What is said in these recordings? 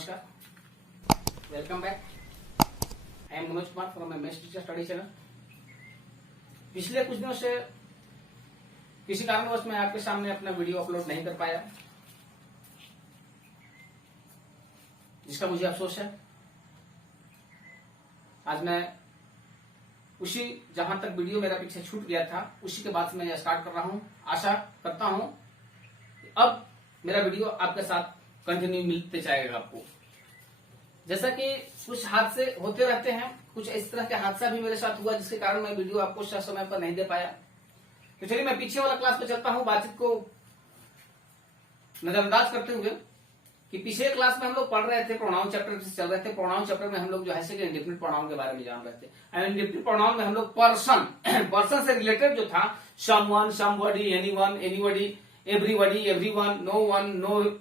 नमस्कार, welcome back. I am Manoj Kumar from MS teacher study channel. पिछले कुछ दिनों से किसी कारणवश मैं आपके सामने अपना वीडियो अपलोड नहीं कर पाया, जिसका मुझे अफसोस है। आज मैं उसी जहां तक वीडियो मेरा पीछे छूट गया था उसी के बाद से मैं स्टार्ट कर रहा हूं। आशा करता हूं कि अब मेरा वीडियो आपके साथ कंटिन्यू मिलते जाएगा आपको। जैसा कि कुछ हादसे होते रहते हैं, कुछ इस तरह के हादसा भी मेरे साथ हुआ जिसके कारण मैं वीडियो आपको समय पर नहीं दे पाया। तो चलिए मैं पीछे वाला क्लास पे चलता हूं, बातचीत को नजरअंदाज करते हुए कि पिछले क्लास में हम लोग पढ़ रहे थे, प्रोनाउन चैप्टर से चल रहे थे। प्रोनाउन चैप्टर में हम लोग जो है इंडेफिनिट प्रोनाउन के बारे में जान रहे थे। इंडेफिनिट प्रोनाउन में हम लोग पर्सन से रिलेटेड जो था someone, somebody, anyone, anybody, everybody, everyone, no one,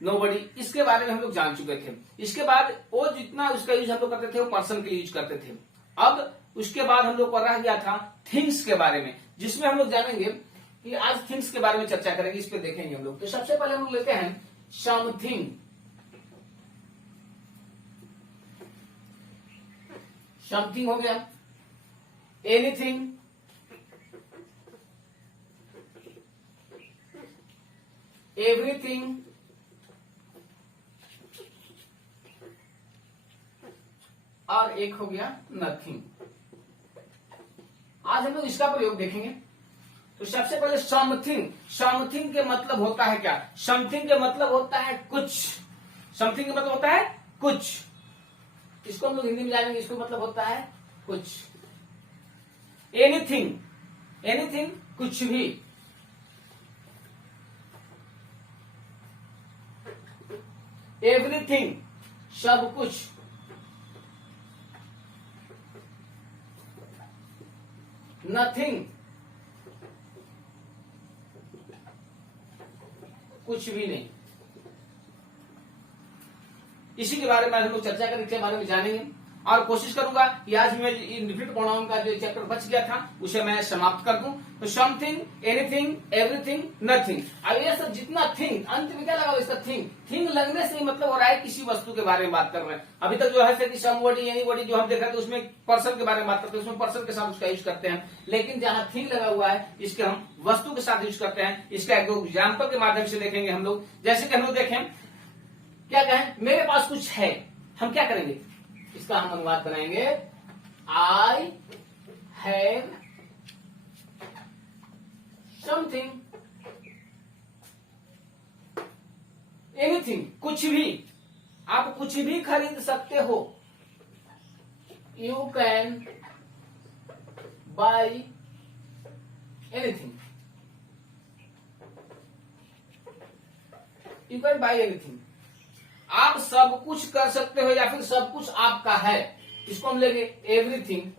nobody, इसके बारे में हम लोग जान चुके थे। इसके बाद वो जितना उसका यूज हम लोग करते थे वो पर्सन के लिए यूज करते थे। अब उसके बाद हम लोग को रह गया था थिंग्स के बारे में, जिसमें हम लोग जानेंगे कि आज थिंग्स के बारे में चर्चा करेंगे, इस पे देखेंगे हम लोग। तो सबसे पहले हम लोग लेते हैं समथिंग। समथिंग हो गया, एनीथिंग, एवरीथिंग, और एक हो गया नथिंग। आज हम लोग इसका प्रयोग देखेंगे। तो सबसे पहले समथिंग। समथिंग के मतलब होता है क्या? समथिंग के मतलब होता है कुछ। समथिंग के मतलब होता है कुछ। इसको हम लोग हिंदी में जानेंगे। इसको मतलब होता है कुछ। एनीथिंग, एनीथिंग कुछ भी। एवरीथिंग सब कुछ। नथिंग कुछ भी नहीं। इसी के बारे में हम लोग चर्चा करेंगे, इसके बारे में जानेंगे और कोशिश करूंगा कि आज मैं इंडेफिनिट प्रोनाउन का जो चैप्टर बच गया था उसे मैं समाप्त कर दूं। तो समथिंग, एनीथिंग, एवरीथिंग, नथिंग। अब ये सब जितना थिंग, अंत में क्या लगा इसका थिंग। थिंग लगने से ही मतलब हो रहा है किसी वस्तु के बारे में बात कर रहे हैं। अभी तक जो है कि समबडी, एनीबडी जो हम देख रहे थे उसमें पर्सन के बारे में बात करते हैं, उसमें पर्सन के साथ उसका यूज करते हैं। लेकिन जहां थिंग लगा हुआ है इसके हम वस्तु के साथ यूज करते हैं। इसका एक एग्जाम्पल के माध्यम से देखेंगे हम लोग। जैसे कि हम लोग देखें, क्या कहें, मेरे पास कुछ है, हम क्या करेंगे, इसका हम अनुवाद बनाएंगे आई हैव समथिंग। एनीथिंग कुछ भी, आप कुछ भी खरीद सकते हो। You can buy anything. You can buy anything. आप सब कुछ कर सकते हो या फिर सब कुछ आपका है। इसको हम लेंगे एवरीथिंग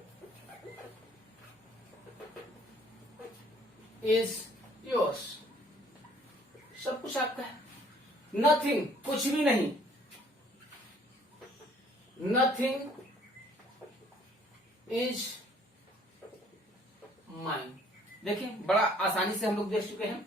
इज योर्स। सब कुछ आपका है। नथिंग कुछ भी नहीं। Nothing is mine. देखिए बड़ा आसानी से हम लोग देख चुके हैं।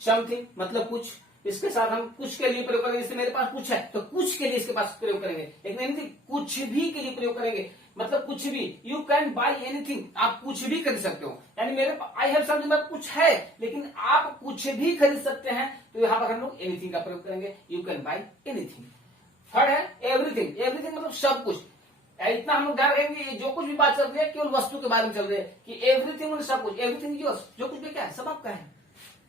समथिंग मतलब कुछ, इसके साथ हम कुछ के लिए प्रयोग करेंगे। जैसे मेरे पास कुछ है तो कुछ के लिए इसके पास प्रयोग करेंगे। लेकिन एनीथिंग कुछ भी के लिए प्रयोग करेंगे, मतलब कुछ भी। यू कैन बाई एनीथिंग, आप कुछ भी खरीद सकते हो। यानी मेरे आई हैव समथिंग मतलब कुछ है लेकिन आप कुछ भी खरीद सकते हैं। तो यहां पर हम लोग एनीथिंग का प्रयोग करेंगे। You can buy anything. Third है एवरीथिंग। एवरीथिंग मतलब सब कुछ। इतना हम लोग ध्यान रखेंगे, जो कुछ भी बात चल रही है केवल वस्तु के बारे में चल रही है कि एवरीथिंग मतलब सब कुछ। एवरीथिंग योर्स, जो कुछ भी क्या है सब आपका है।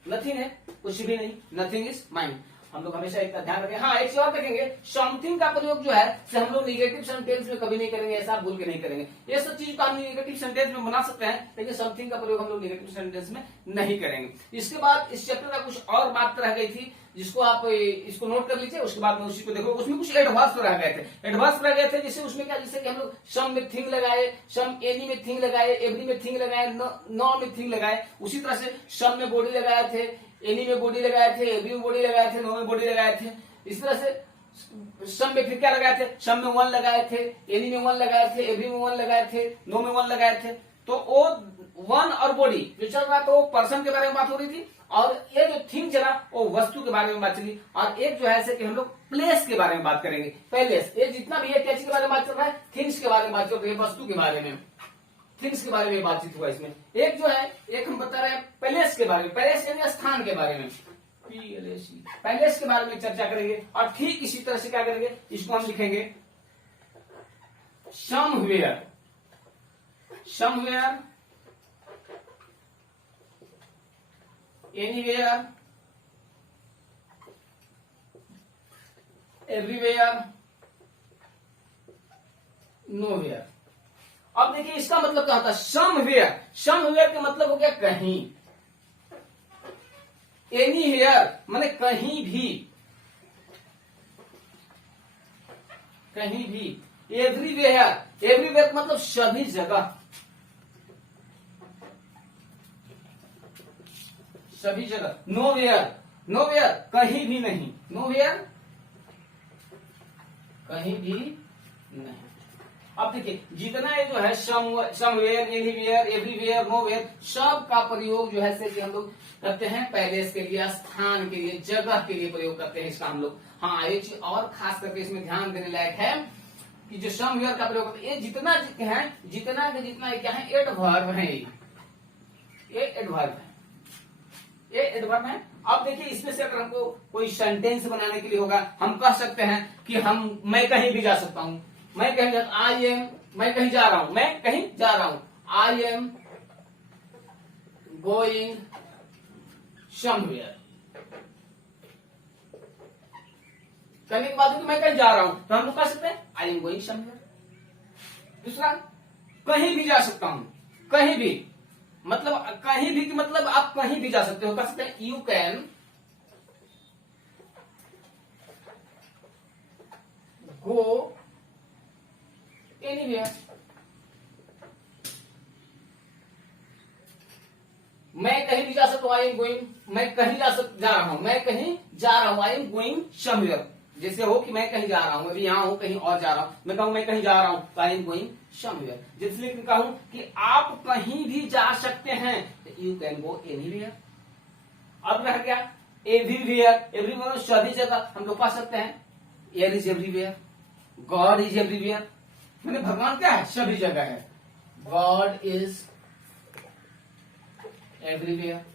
नथिंग है कुछ भी नहीं। Nothing is mind. हम लोग हमेशा इतना ध्यान रखें। हाँ, एक चीज और देखेंगे, समथिंग का प्रयोग जो है से हम लोग निगेटिव सेंटेंस में कभी नहीं करेंगे। ऐसा भूल के नहीं करेंगे। ये सब चीज को हम निगेटिव सेंटेंस में बना सकते हैं लेकिन समथिंग का प्रयोग हम लोग निगेटिव सेंटेंस में नहीं करेंगे। इसके बाद इस चैप्टर का कुछ और बात रह गई थी जिसको आप इसको नोट कर लीजिए। उसके बाद में उसी को देखो, उसमें कुछ एडवांस रह गए थे। एडवांस रह गए थे जिससे उसमें क्या, जैसे कि हम लोग सम में थिंग लगाए, सम एनी में थिंग लगाए, एवरी में थिंग लगाए, नॉ में थिंग लगाए। उसी तरह से सम में बॉडी लगाए थे, एनी में बॉडी लगाए थे, एवरी में बॉडी लगाए थे, नो में बॉडी लगाए थे। इस तरह से सम में फिर क्या लगाए थे, सम में वन लगाए थे, एनी में वन लगाए थे, एवरी में वन लगाए थे, नो में वन लगाए थे। तो वो वन और बॉडी जो चल रहा था वो पर्सन के बारे में बात हो रही थी और ये जो थिंग चला वो वस्तु के बारे में बात चली, और एक जो है ऐसे कि हम लोग प्लेस के बारे में बात करेंगे। प्लेस, ये जितना भी है क्या चीज के बारे में बात चल रहा है, थिंग्स के बारे में बात चल रही है, वस्तु के बारे में, थिंग्स के बारे में बातचीत हुआ इसमें। एक जो है, एक हम बता रहे हैं पैलेस के बारे में, पैलेस यानी स्थान के बारे में, पैलेस के बारे में चर्चा करेंगे। और ठीक इसी तरह से क्या करेंगे, इसको हम लिखेंगे somewhere, somewhere, anywhere, everywhere, nowhere. अब देखिए इसका मतलब क्या होता है, समवेयर, समवेयर का मतलब हो गया कहीं, एनीवेयर माने कहीं भी, कहीं भी, एवरीवेयर, एवरीवेयर का मतलब सभी जगह, सभी जगह। नोवेयर, नोवेयर कहीं भी नहीं, नोवेयर कहीं भी नहीं। अब देखिए जितना ये जो है समवेयर, एनीवेयर, एवरीवेयर, नोवेयर, सब का प्रयोग जो है कि हम लोग करते हैं पैलेस के लिए, स्थान के लिए, जगह के लिए प्रयोग करते हैं इसका हम लोग। हाँ एक चीज और खास करके इसमें ध्यान देने लायक है कि जो समवेयर का प्रयोग करते हैं, ये जितना है, जितना के जितना ये क्या है, एडवर्ब है, ये एडवर्ब है, ये एडवर्ब है। अब देखिए इसमें से अगर हमको कोई सेंटेंस बनाने के लिए होगा, हम कह सकते हैं कि मैं कहीं भी जा सकता हूं, मैं कहीं आई एम, मैं कहीं जा रहा हूं, मैं कहीं जा रहा हूं, आई एम गोइंग समवेयर। कहने के बाद मैं कहीं जा रहा हूं तो हम लोग कह सकते हैं आई एम गोइंग समवेयर। दूसरा, कहीं भी जा सकता हूं, कहीं भी मतलब, कहीं भी मतलब आप कहीं भी जा सकते हो, कह सकते हैं यू कैन गो एनीवेयर। मैं कहीं भी जा सकता हूं, आई एम गोइंग, मैं कहीं जा रहा हूं, मैं कहीं जा रहा हूं, आई एम गोइंग समवेयर। जैसे हो कि मैं कहीं जा रहा हूं, अभी यहां हूं, कहीं और जा रहा हूं, मैं कहूं मैं कहीं जा रहा हूं तो आई एम गोइंग समवेयर। जिसलिए कहूं कि आप कहीं भी जा सकते हैं, यू कैन गो एनीवेयर। अब रह गया एवरीवेयर, एवरीवेयर सभी जगह हम लोग कह सकते हैं air is everywhere, God is everywhere, मैंने भगवान क्या है, सभी जगह है, God is everywhere,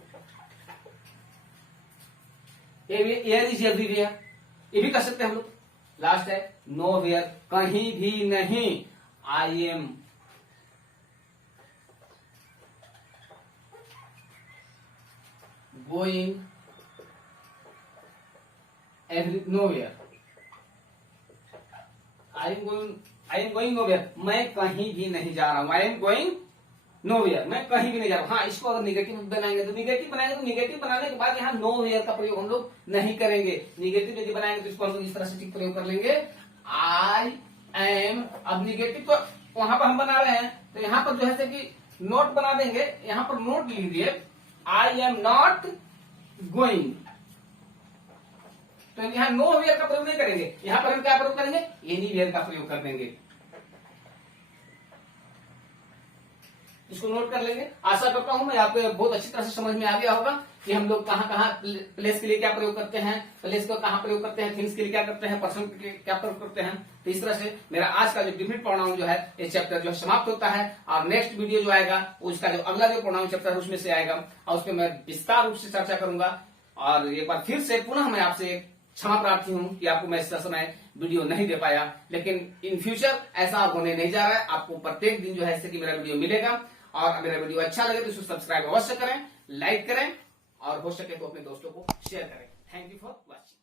air is everywhere, ये भी कर सकते हैं हम लोग। लास्ट है नोवेयर, कहीं भी नहीं, I am going nowhere, I am going nowhere, मैं कहीं भी नहीं जा रहा हूं, आई एम गोइंग नोवेयर, मैं कहीं भी नहीं जा रहा हूं। हाँ इसको अगर निगेटिव बनाएंगे तो निगेटिव बनाने के बाद यहाँ नोवेयर का प्रयोग हम लोग नहीं करेंगे। निगेटिव यदि बनाएंगे तो इसको हम लोग इस तरह से ठीक प्रयोग कर लेंगे, आई एम। अब निगेटिव तो वहां पर हम बना रहे हैं तो यहाँ पर जो है कि नोट बना देंगे, यहाँ पर नोट लिख दिए, आई एम नॉट गोइंग। तो यहाँ नोवेयर का प्रयोग नहीं करेंगे, यहाँ पर हम क्या प्रयोग करेंगे, एनीवेयर का प्रयोग कर देंगे। इसको नोट कर लेंगे। आशा करता हूं मैं आपको बहुत अच्छी तरह से समझ में आ गया होगा कि हम लोग कहाँ कहाँ प्लेस के लिए क्या प्रयोग करते हैं, प्लेस को कहाँ प्रयोग करते हैं, थिंग्स के लिए क्या करते हैं, पर्सन के लिए क्या प्रयोग करते हैं। तो इस तरह से मेरा आज का जो डिफरेंट प्रोनाउन जो है ये चैप्टर जो समाप्त होता है। और नेक्स्ट वीडियो जो आएगा उसका जो अगला जो प्रोनाउन चैप्टर है उसमें से आएगा और उसमें मैं विस्तार रूप से चर्चा करूंगा। और एक बार फिर से पुनः मैं आपसे क्षमा प्रार्थी हूं कि आपको मैं इस समय वीडियो नहीं दे पाया, लेकिन इन फ्यूचर ऐसा होने नहीं जा रहा है। आपको प्रत्येक दिन जो है कि मेरा वीडियो मिलेगा। और मेरा वीडियो अच्छा लगे तो इसको सब्सक्राइब अवश्य करें, लाइक करें और हो सके तो अपने दोस्तों को शेयर करें। Thank you for watching.